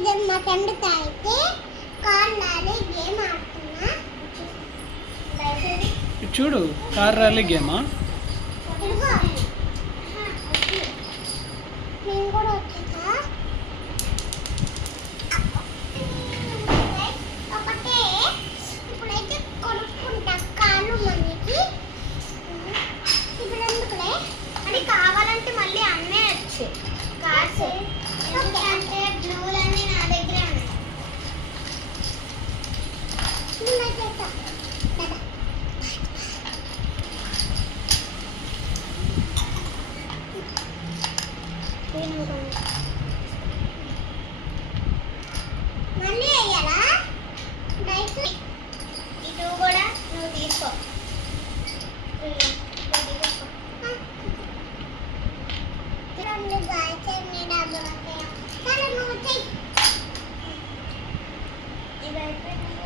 ఇది మా ఫ్రెండ్తో అయితే కార్ ర్యాలీ గేమ్ ఆడుతున్నా. చూడు కార్ ర్యాలీ గేమా? ఇదిగో నేను కూడా వచ్చేసా. ఒకటే ఇప్పుడైతే కొనుక్కుంటా కార్లు మనకి. ఇప్పుడు ఎందుకులే అది కావాలంటే మళ్ళీ అన్నే వచ్చు కార్స్. ఎందుకంటే బ్లూలన్నీ నా దగ్గరే ఉన్నాయి. మళ్ళీ వేయాలా? ఇటు కూడా నువ్వు తీసుకో. నువ్వు చెయ్యి. ఇది అయిపోయింది.